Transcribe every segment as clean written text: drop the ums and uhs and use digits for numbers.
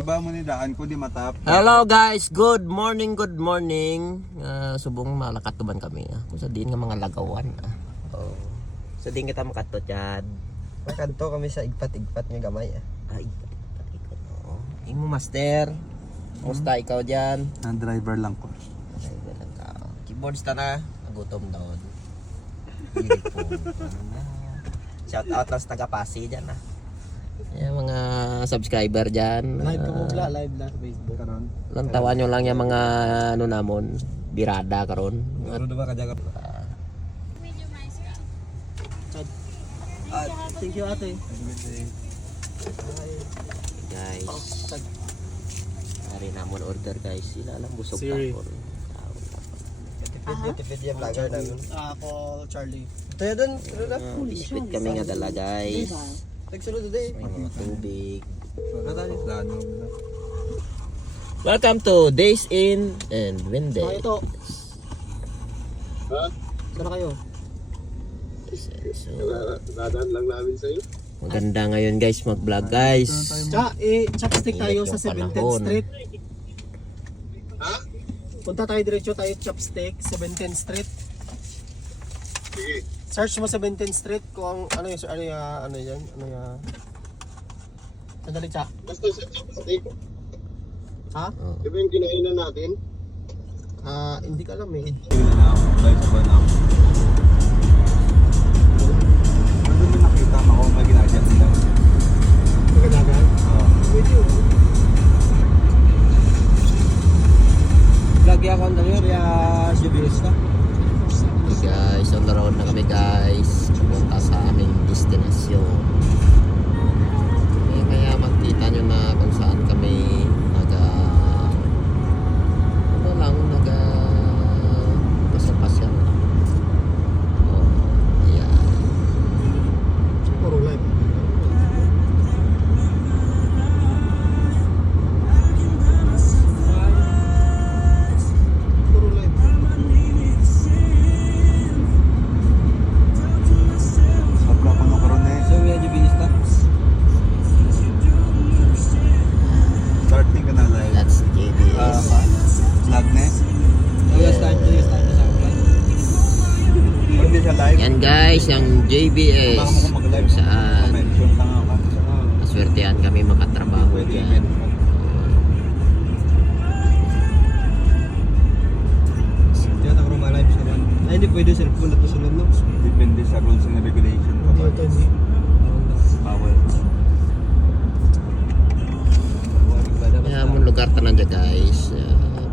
Iba mo ni daan ko di matap. Hello guys, good morning, good morning. Subong malakat tuban kami. Kung sa din nga mga lagawan. Oh. Sa din kita makato dyan. Makanto kami sa igpat-igpat nga gamay. Igpat. Oh. Imo master. Musta ikaw dyan? Driver lang ko. Driver lang ka. Keyboards ta na. Nagutom doon. Beautiful. Shout out lang sa taga-Pasi dyan Yung mga subscriber dyan. Live ka mo bla, live lang sa Facebook. Karon. Lantawan nyo lang yung mga ano namon. Birada karon. Ano ba ka dyan? Thank you ate. Guys. Hari namon order guys. Sila lang busog Siri. tapon. Tipid yung vlogger namin. Ako, Charlie. Ito yun dun. Ispit kami nga dala guys. Nagsunod today. May mga tubig. Plano. Welcome to Days In and Winde. Ito. Ha? Sana kayo? So, Dadaan lang namin sa'yo. maganda ngayon guys mag-vlog guys. Chopstick tayo sa Ingat yung 17th panahon. Street. Ha? Punta tayo diretso tayo chopstick, 17th Street. Sige. Search mo 17th Street kung ano yung Sandali, Cha. Basta sa chopstick. Ha? Di ba yung kinainan natin? Hindi ko alam eh. Live ba na? Ano mo nakita mo ako may ginagawa nila? Magadagan? Pwede yun. Vlog ako ang dali. Kaya jubilista. Okay guys, on the road na kami guys. Punta sa aming destinasyon. Kaya makita nyo na kung saan kami pasya-pasya. Oh, yeah. Puro live. Puro live. Sabla ko nung karon eh. So, we are jubilista. Starting ka na live. That's JBS. Vlog na eh. Yes, time to sa vlog. Kung hindi siya live. Yan guys, yung JBS. Baka mo kung mag-live. Kung saan Mention ka nga ka. maswertehan kami makatrabaho Pwede dyan. i-mention. Diyan ako live sa ron. Ay, hindi pwede cellphone na to sunod no? Depende sa rules and regulation. Ito, hindi. Bawal. Kaya mong lugar tanan dyan guys.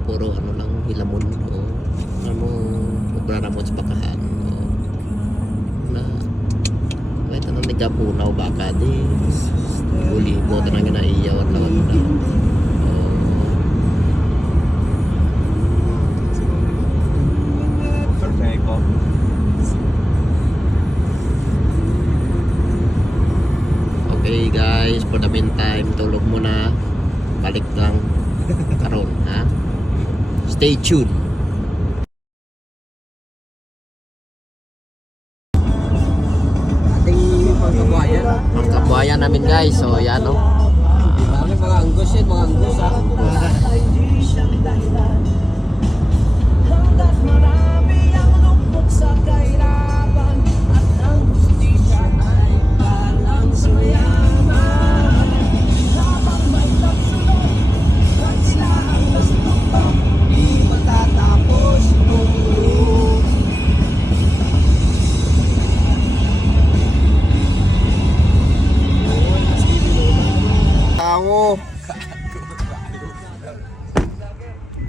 Puro ano lang hilamon. Ano mo, obra na mo sa bakahan. Na, may tanong nagapunaw baka di. Bulibo tanang ginaiyaw at lawan na. Search ko. Okay guys, for the meantime, tulog muna. Balik lang karon ha. Stay tuned. Ating pagkabuhayan. Pagkabuhayan namin guys. So yan o. Ano mga anggos yun, mga anggos ha. Tango.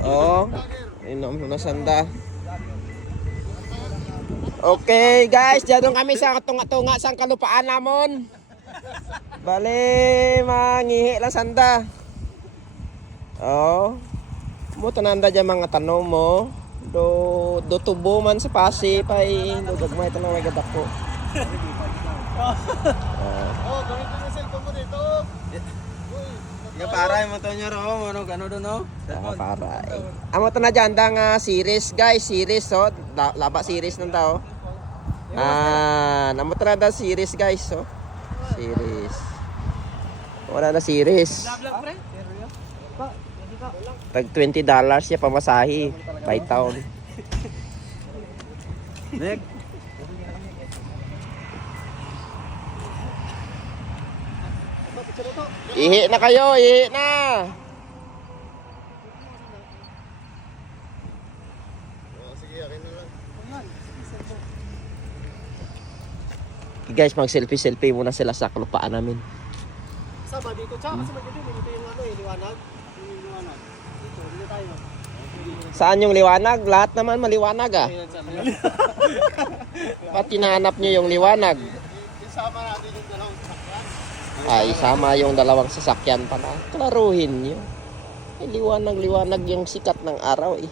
Oh, inom na sanda. Okay guys, dyan kami sa tunga-tunga sa kalupaan namon. Bale, mangihi lang sanda. Oh. Mo tananda dyan mga tanong mo. Do tubo man sa Pasi pay do gagmay tanong may gadako. Oh, ganito yung cellphone mo dito. Yung para yung motor nyo ro, ano doon no? Para. Amo to na dyan nga series guys, series so laba series nang tao. Namo to na da series guys so. Series. Wala na series. Vlog pre? Tag $20 siya pamasahe. By town. Next. Ihi na kayo, ihi na. Sige, akin na lang. Guys, mag-selfie muna sila sa kalupaan namin. Sama dito, tsaka kasi dito yung ano eh, liwanag. Yung liwanag. Dito tayo. Saan yung liwanag? Lahat naman maliwanag ah. Ayan, sama. Ba't hinahanap nyo yung liwanag? Isama natin yung dalawang sakyan. Ay, isama yung dalawang sasakyan pala. Klaruhin nyo. Eh, liwanag yung sikat ng araw eh.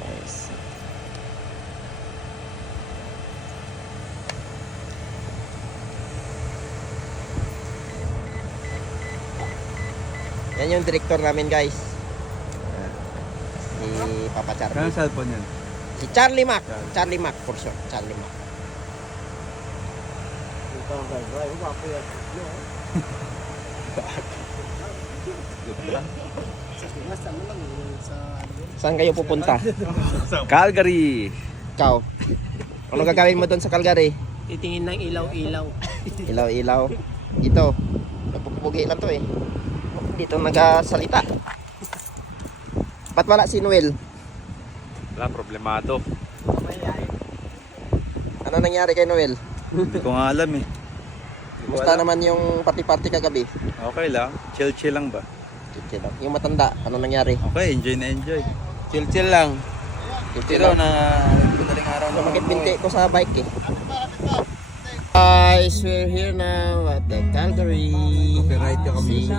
Nice. Yan yung director namin guys. Si Papa Kaya Charlie. cellphone yan. Si Charlie Mac. Charlie Mac for sure. Charlie Mac. Sa Pinas, ano lang yung sa ano yun. Saan kayo pupunta? Calgary. Ikaw. Ano gagawin mo doon sa Calgary? Titingin ng ilaw-ilaw. Ilaw-ilaw. Ito. Nagpupugi lang to eh. Dito nagsasalita. Ba't wala si Noel? Wala, problemado. Ano nangyari kay Noel? Hindi ko nga alam eh. Kumusta naman yung party-party kagabi? Okay lang. Chill lang ba? Chill lang. Yung matanda, ano nangyari? Okay, enjoy na enjoy. Chill lang. Chill lang. na madaling araw Sumakit binti ko sa bike eh. Guys, we're here now at the Calgary. Copyright ka kami.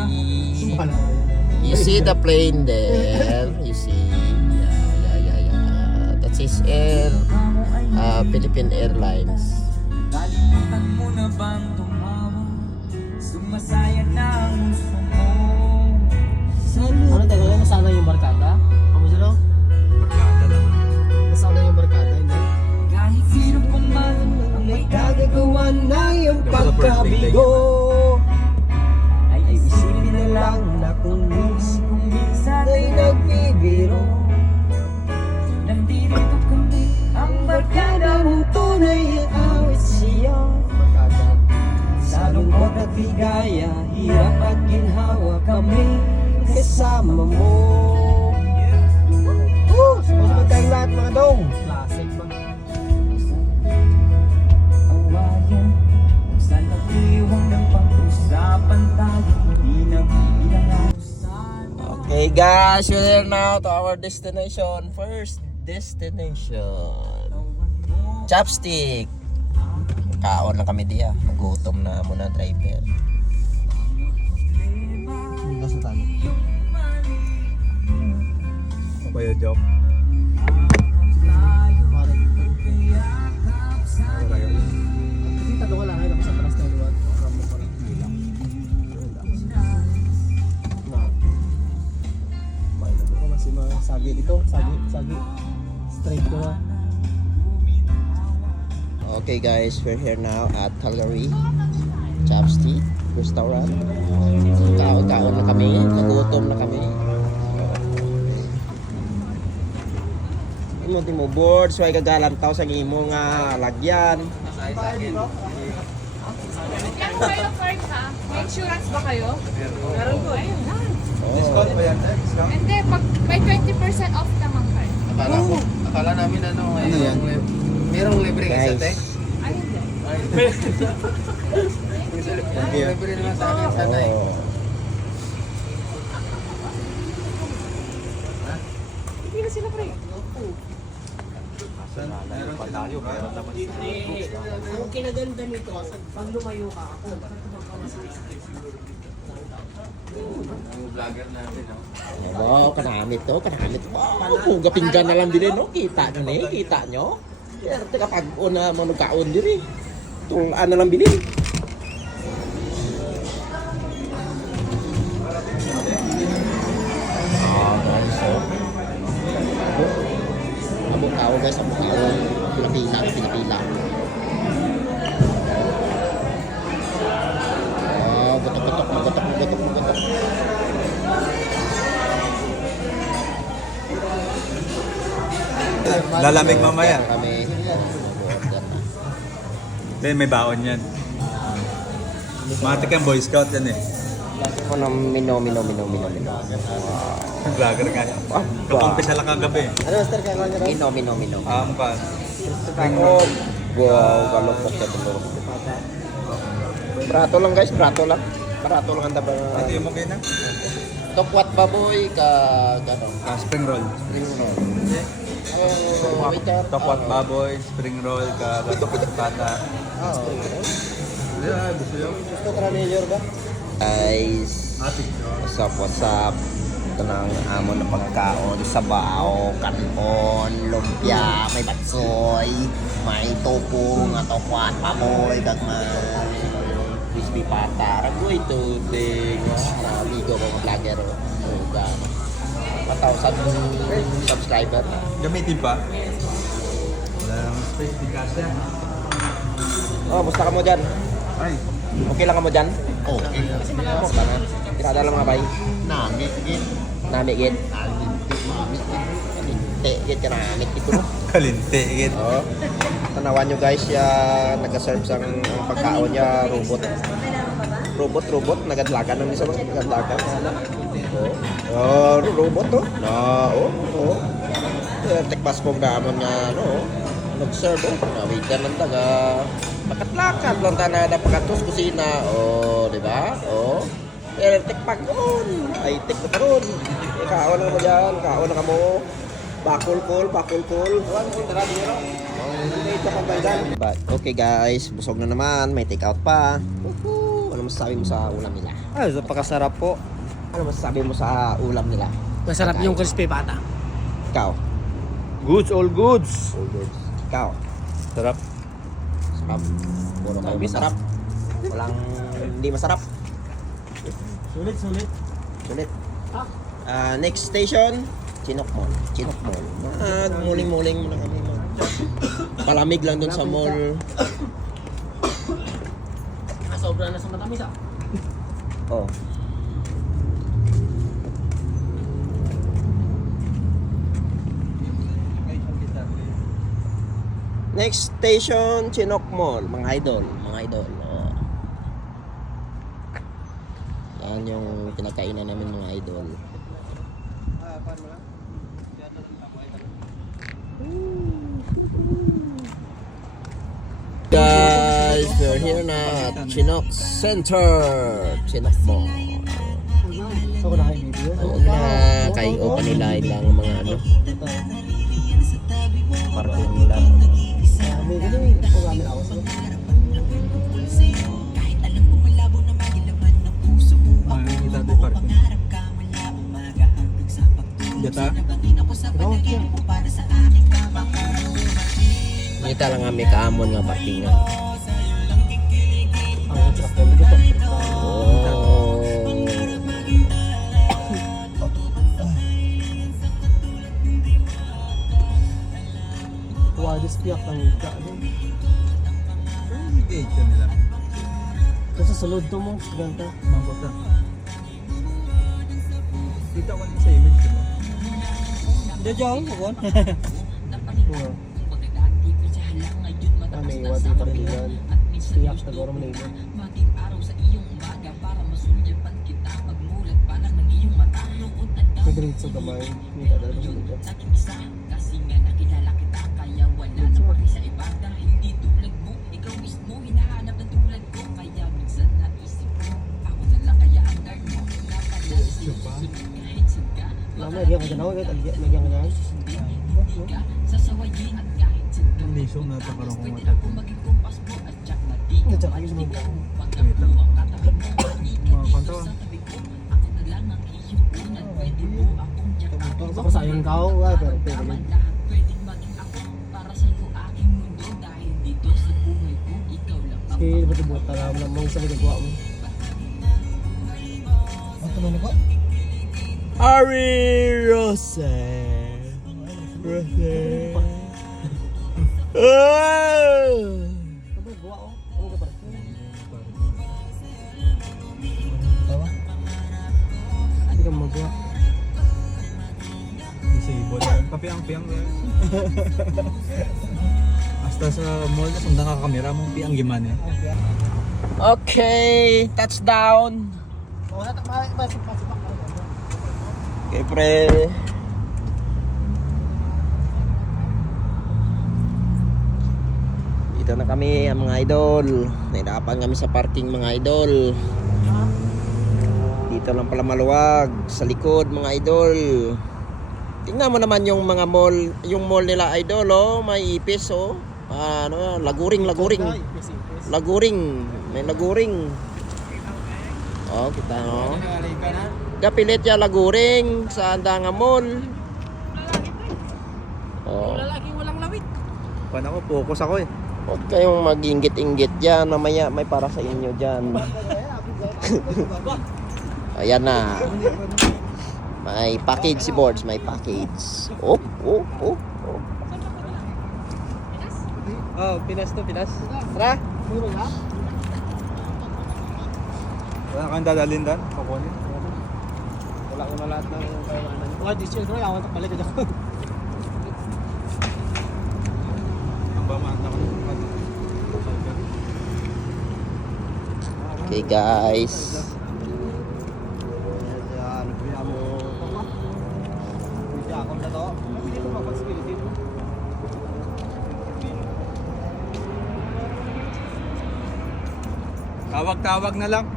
You see the plane there. You see. Yeah. That is Philippine Airlines. Kalimutan mo na bang tumawa? Sumasaya na ang gusto mo. Ano tayo lang, nasana yung barkada? Ano siya no? Barkada lang. Nasana yung barkada, hindi? Kahit sino pa man ang may Gagawa na yung pagkabigo. ay isipin na lang na kung minsan ay nagbibiro. Nandito kami ang barkada mong tunay ang awit siya. Barkada. Sa lungkot at bigaya, hirap at ginhawa kami kasama mo. Sumunod tayong lahat mga dong. Classic ba? Awayan kung saan nag-iwang ng pag-usapan tayo, di na bibilangan. Okay guys, we're here now to our destination. First destination. Chopstick. Kaon na kami diya. Nagutom na muna driver. Nasa tayo. Ano ba yung joke? Kasi tanong ka lang kayo sa paras ng liwat. Ramo ko lang. May naman ko kasi mga sagi dito. Sagi. Straight ko na. Okay guys, we're here now at Calgary Chopstick Restaurant. Kaon na kami. Nagutom na kami. Imo board, so ay gagalantaw sa imo nga lagyan. Kaya kayo card ha? May insurance ba kayo? Meron po. Ayun lang. Discount ba yan? Discount? Hindi, pag may 20% off naman card. Akala namin ano Ano yan? Merong libre Guys, Ay, hindi. Libre naman sa akin sana eh. oh. Hindi na sila pre. Meron pa tayo. Meron naman Ang kinaganda nito, pag lumayo ka ako, Ang vlogger natin no. Wow, kanamit to. Wow, kung gapinggan na lang din no. Kita nyo na kita nyo. Pero teka pag una mo nagkaon din eh. Tulaan na lang bilhin. Guys, so. Abot tao guys, abot tao. Pila-pila. Lalamig mamaya. Kami. Order na. Then may baon yan. Matik yung Boy Scout yan eh. Ako ng mino. Vlogger nga yan. Kapumpisa lang kagabi. Ano, master, kaya niya Mino. Mukha. Oh, wow, kalokot ka dito. Barato lang guys, barato lang. Barato lang ang dabang. Ito yung mukha na. Tokwat baboy ka gano'n. Spring roll. Spring roll. Waiter. Tokwat baboy, spring roll, tokwat pata. Spring roll. Yeah, gusto yun. Gusto ka na mayor ba? Guys, what's up? Ito na ang amon na pagkaon, sabaw, kanon, lumpia, may batsoy, may topo, nga tokwat, pamoy, gagmay, crispy pata, ragoy tubig, amigo ko mga vlogger, 1,000 subscriber. Gamitin pa. Wala lang space, di kasya. Oh, musta ka mo dyan? Ay, Okay lang ka mo dyan? Okay. Musta na? Tirada lang mga bay. Namigin. Namigit. Kalinti, git ka namit ito no? kalinti. Git. Oo. Tanawan nyo guys, nag-serve sang ang pagkaon niya, robot. Nagadlagan ng isa mga nagadlagan. Robot to. Oo. Tekpas programon nga, nag-serve, nawigan ng taga. Makatlakad lang tayo na pagkatos kusina. Di ba? Pero tikpag-on. Ay, tikpag ron. Kaon na mo dyan, kaon na ka mo. Bakul. But, okay guys, busog na naman, may take out pa. Ano masasabi mo sa ulam nila? Napakasarap po. Ano masasabi mo sa ulam nila? Masarap yung crispy pata. Ikaw? All goods. Ikaw? Sarap. Sarap. Puro kayo masarap. Walang hindi masarap. Sulit. Sulit. Next station, Chinook Mall. Muling-muling muna kami. Palamig lang dun sa mall. Sobra na sa matamis Oh. Next station, Chinook Mall, mga idol. Oh. Yan yung pinagkainan namin mga idol. Guys, we're here na at Chinook Center, Chinook Mall. Ako na kayo video. Oo na, kay open nila ilang mga parking nila. May ganun yung programin ako sa Makikita ito parking. Yata? Ngita lang kami kaamon nga parkingan. ang truck ko. Oh. Wadis piyak ang ika. Gate yun nila. Kasi sulod to mo, ganta. Mabot na. Kita ko sa image ko. Diyan ako, kon. May wadi pa rin yan. Piyak na gawin mo na iba. May grades sa gamay. May kadal ko sa lugar. Lama, dia ka ganawa, kahit nagyang ganyan. Hindi siya natakaroon kong matag. Nadyan kayo sa mga. Wait lang. Mga kontra. Ako sayang ka, pero pwede din. Sige, ba't ibuot na lang mo sa nagagawa mo? Ba't naman ako? Ari Rose. Nagagawa ko? Ano ka parang? Tawa? Hindi ka magawa. Disable. Papiang-piang. Hasta sa mall na sundang ka kamera mo, piang gimana. Okay, touchdown. Okay, pre. Dito na kami, mga idol. Nahirapan kami sa parking, mga idol. Dito lang pala maluwag sa likod, mga idol. Tingnan mo naman yung mga mall, yung mall nila, idol, oh, may ipis, oh. Ano, laguring. Laguring, may laguring. Oh, kita no. Kapilit ya laguring sa Andanga Mall. Oh. Lalaki walang lawit. Pan ako, focus ako eh. Huwag kayong mag-inggit-inggit dyan. Mamaya may para sa inyo dyan. Ayan na. May package si Boards. May package. Oh. Oh, Pinas to, Pinas. Tara. Wala kang dadalhin dan, kukunin. Wala ko na lahat ng kailangan. Wala di siya, awan tak balik ako. Ang bamaan na ko. Okay, guys. Tawag-tawag na lang.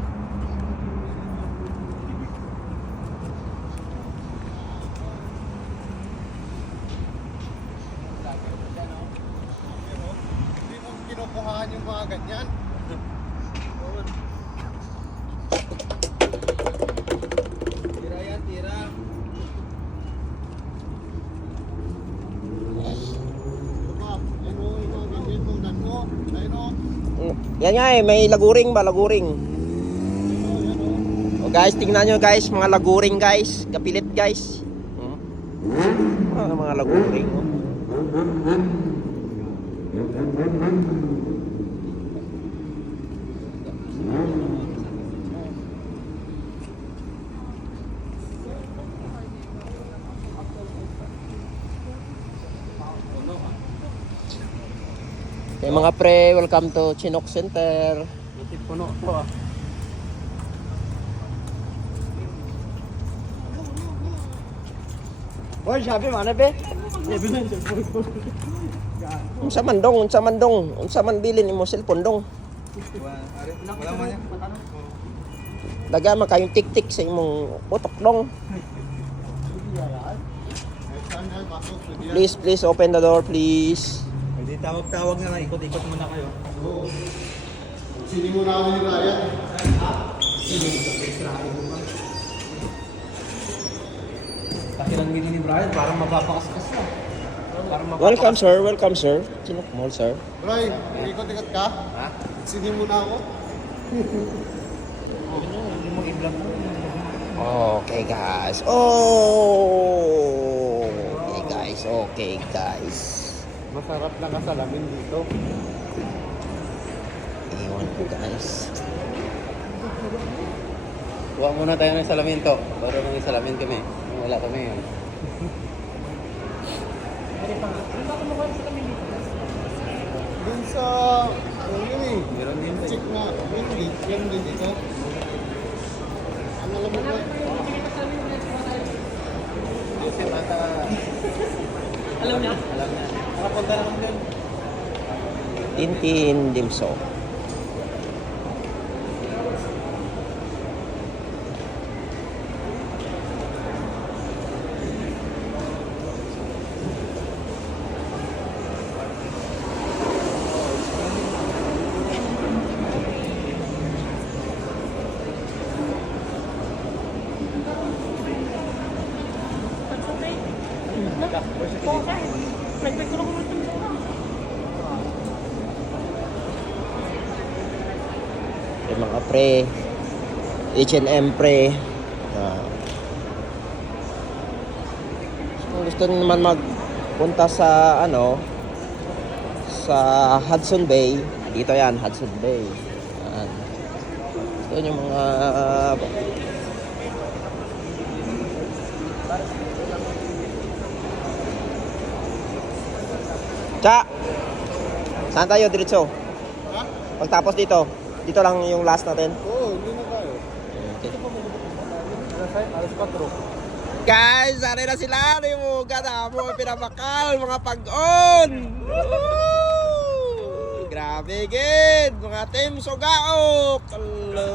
Hindi mo kinukuhaan yung mga ganyan. Tira yan, tira. Yan nga eh, may laguring ba? Laguring. O guys, tingnan nyo guys, mga laguring guys. Kapilit guys. Mga laguring. Okay mga pre, welcome to Chinook Center. Puno to ah. Boy, sabi mana be? Unsa man dong, unsa man bilin imo cellphone dong. Wala man yan. Daga man kayong tik-tik sa imong putok dong. Please open the door please. Pwede tawag-tawag na lang, ikot-ikot muna kayo. Sini mo na kami ni Ryan. Takirang gini ni Brian, parang mapapakaskas na. Parang Welcome sir. Chinook Mall sir. Roy, ikot-ikot ka? Ha? Sini mo na ako. Okay guys. Okay guys. Masarap na kasalamin dito. Ewan ko guys. Kuha muna tayo ng salamin to. Para nang salamin kami. Wala kami yun. Dun sa... yun eh. Meron din Check na. Meron din dito. Ano alam mo ba? Alam niya. Nakapunta naman din. Tintin Dimso. Yung mga pre, H&M pre. Kung gusto nyo naman magpunta sa sa Hudson Bay, dito yan, Hudson Bay. Yan. Gusto nyo mga Cha! Saan tayo diretso? Pagtapos dito, dito lang yung last natin. Oo, hindi na tayo. Guys, sana na sila. Rimuga na mo. Pinabakal. Mga pag-on. Woo! Grabe, gid. Mga team Sugaok. Hello.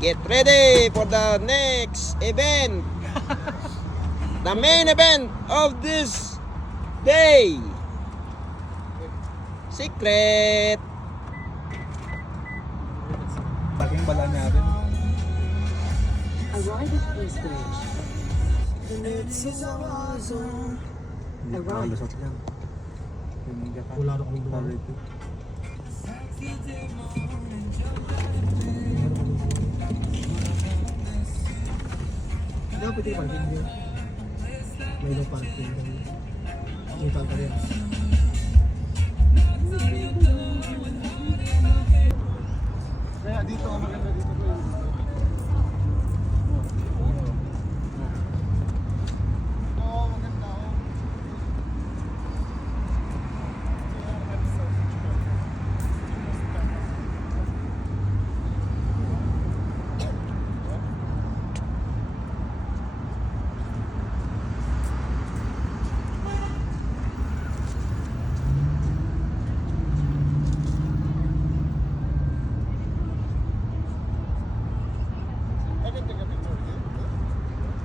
Get ready for the next event. The main event of this day. Secret. Laging bala niya rin. Arrive at East Bridge. Lusot lang. Wala na akong dumaan. Dapat yung parking niya. May no parking. May parking. Kaya dito ang maganda dito ko yun. Oo, maganda. I can take a picture with you.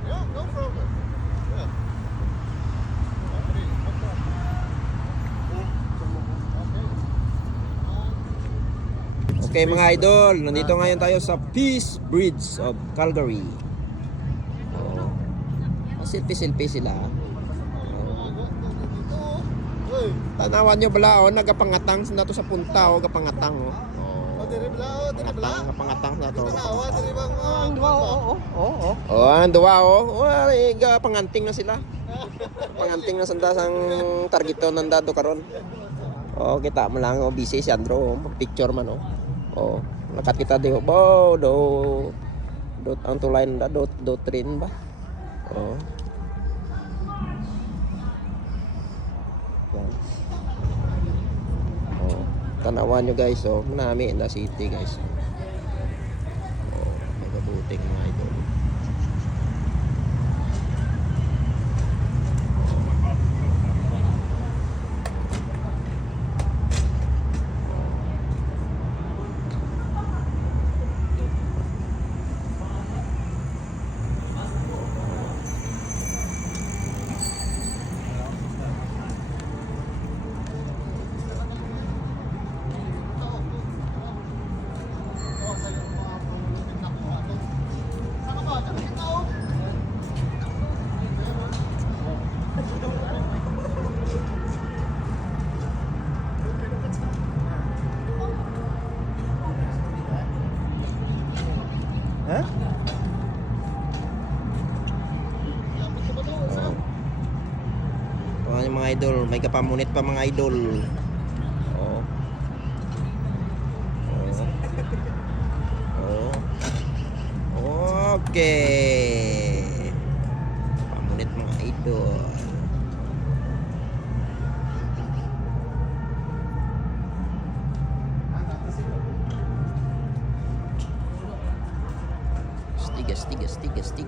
Yeah, no problem. Yeah. Okay, no problem. Okay. Okay mga idol, nandito ngayon tayo sa Peace Bridge of Calgary. Silpi-silpi sila. Uy, Tanawan nyo bala oh, nagapangatang na to sa punta oh, gapangatang oh. o diribla, o diribla. Gapangatang na to. Tanawa, diribang Oh, ang duwa oh. Wala, panganting na sila. Panganting na sanda sang targeto ng dado karon. Oh, kita mo lang oh, busy si Andro, oh. Picture man oh. Oh, lakat kita di oh. Dot ang tulay na dot train ba? Oh. Yan. Oh, tanawan nyo guys oh, nami na city guys. Oh, magabuting mga idol. Oh, yung mga idol, may kapamunit pa mga idol. Oh. Oh. Oh. Okay. Pamunit mga idol. Stig.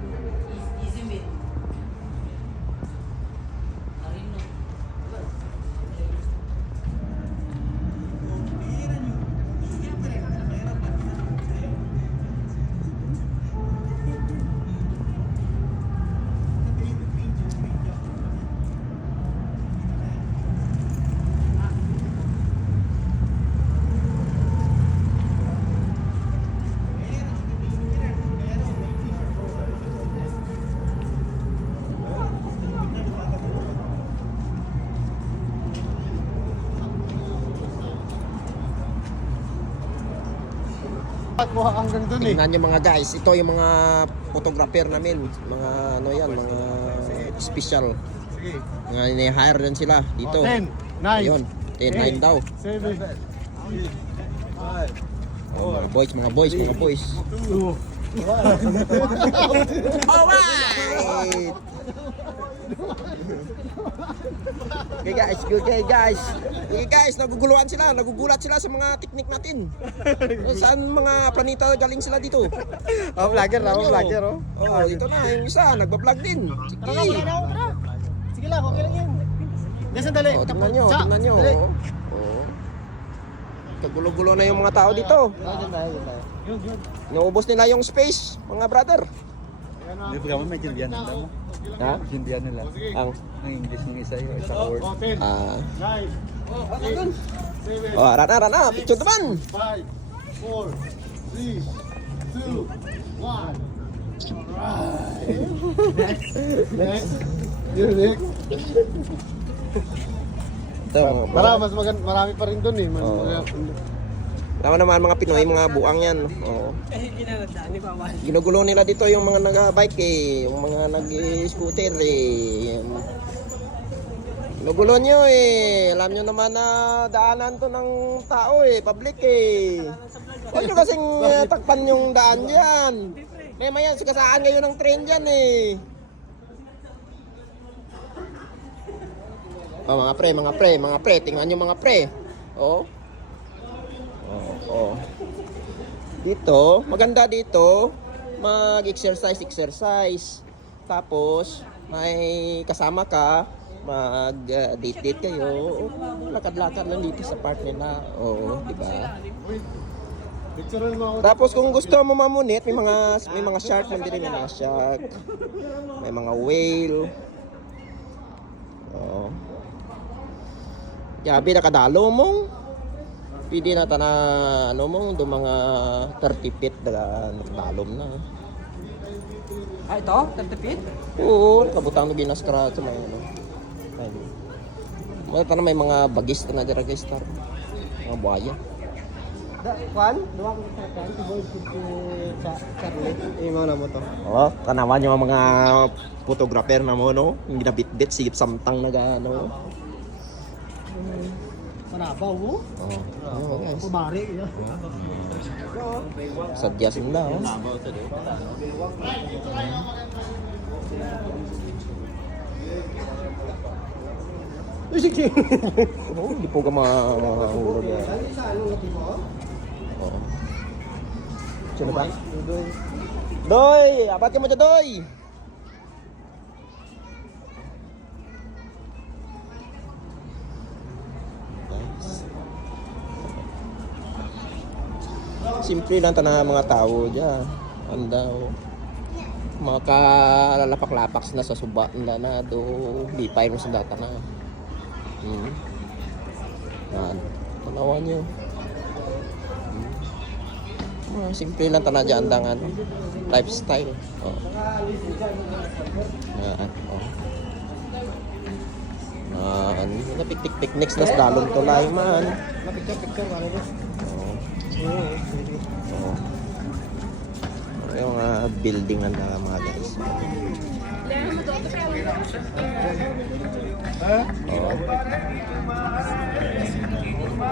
mo hanggang dun eh. Tingnan nyo mga guys, ito yung mga photographer namin. Mga ano yan, mga special. Sige. Mga ni-hire din sila dito. 10, 9, Ayun, 10, 9 daw. 7, 5, Oh, mga boys. 2, Alright! Okay guys, nagugulat sila sa mga teknik natin. Saan mga planeta galing sila dito? Oh, vlogger na, vlogger oh. Oh, ito na, yung isa, nagbablog din. Sige. Sige lang, okay lang yan. Hindi, sandali. Oh, tingnan nyo. Dali. Oh. Kagulo-gulo na yung mga tao dito. Dyan tayo. Naubos nila yung space, mga brother. Hindi pa kami maintindihan nila mo. Ha? Maintindihan nila. Ang Ang English ng isa yung isang word. Rana, picture naman. 5, 4, 3, 2, 1. Next. Next. Ito, Mas marami pa rin doon eh. tama naman mga Pinoy, mga buang yan. Oh. Ginugulo nila dito yung mga nag-bike eh, yung mga nag-scooter eh. Ginugulo nyo eh. Alam nyo naman na daanan to ng tao eh, public eh. Huwag nyo kasing takpan yung daan dyan. May mayan, sigasaan ngayon ng train dyan eh. Oh, mga pre, tingnan nyo mga pre. Oh. Oh. Dito, maganda dito, mag-exercise. Tapos, may kasama ka, mag-date kayo. Lakad-lakad lang dito sa park nila. Oo, di ba? Tapos kung gusto mo mamunit, may mga shark man din, may mga shark. May mga whale. Oo. Yabi nakadalo mong. Pwede na na ano mo, do mga 30 feet na dalom na. Ah, ito? 30 feet? Oo, kabutang na ginaskra sa mga ano. Ay. May mga bagis na dira guys tar. Mga buhaya. Juan, duwa ko sa kan, boy sa Charlie. Imo na mo to. Oh, tanawan yung mga photographer na mo no, yung ginabitbit sigit samtang naga ano. Manabaw mo? Oh. Oh, guys. Kumari. Sadya sila oh. Sige. Oh, di po ka mahulog yan. Oo. Sino ba? Doy! Apat ka mo dyan, Doy! Simple lang tanang mga tao dyan. Andaw. Mga kalalapak-lapak na sa suba na do. Bipay mo sa data na. Yan. Tanawan nyo. Mga simple lang tanang dyan dangan. Lifestyle. Oh. Yan. Oh. Napik-tik-tik-niks na sa dalong tulay man. Picture ano ba? Oh. Yung building ng mga guys. Oh.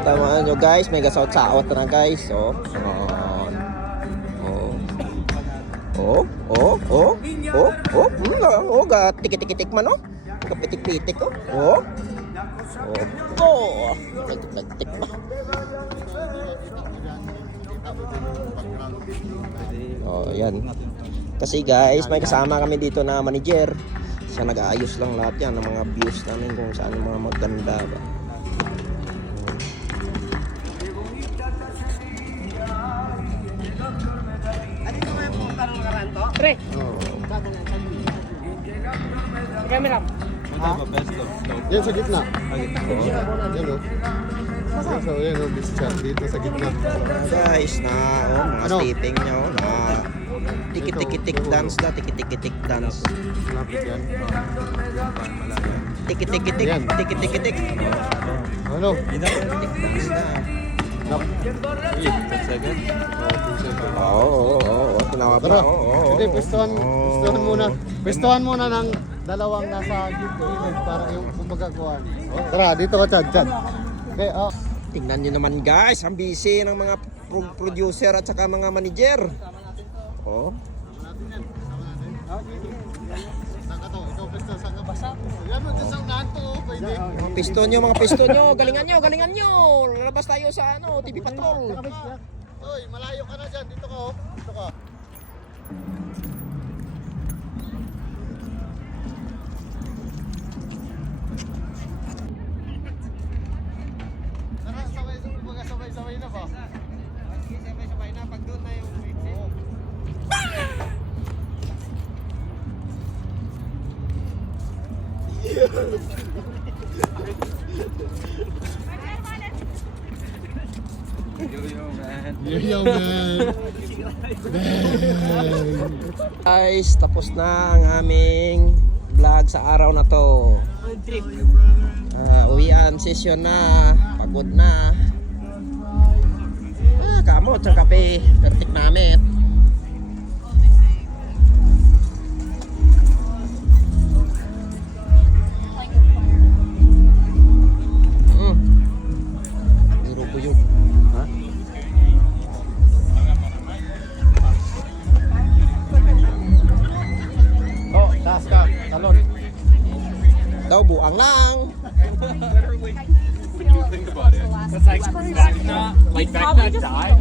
Tamaan nyo guys, may gasaot-saot na guys. Oh. Tik-tik-tik man oh. Kapitik-pitik oh. Oh. Nagtik pa. Oh, yan. Kasi guys, may kasama kami dito na manager. Siya nag-aayos lang lahat yan ng mga views namin kung saan yung mga maganda ba. Pre! Camera. Yan sa gitna. Yan o. So yan o, dito sa gitna. Guys, na mga Ano? stepping nyo na tiki-tiki-tik dance na, tiki-tiki-tik dance. Lapit yan. Tiki-tiki-tik, Ayan. tiki-tiki-tik. Ano? Tik dance na. Oo, tinawa pa. Tara. Oo. Hindi, pwestuhan muna ng dalawang nasa gilid para yung kumagaguan. Tara, dito ka, Chad. Okay, Tingnan nyo naman guys, ang busy ng mga producer at saka mga manager. Oh. Saan ka to? Ikaw, pwesto, saan ka Yan mo, dyan sa unahan to, pwede. Piston nyo, mga piston nyo. Galingan nyo, galingan nyo. Lalabas tayo sa TV Patrol. Uy, malayo ka na dyan. Dito ka, oh. Dito ka. Tara, sabay-sabay na ba? Sabay-sabay na. Pag doon na yung exit. Yo, man. Guys, tapos na ang aming vlog sa araw na to. Uwian session na. Pagod na. Kamot sa kape. Perfect namin. Biro ko yun. Ha? Oh, taas ka. Talon. Daw buang lang. Like back that die.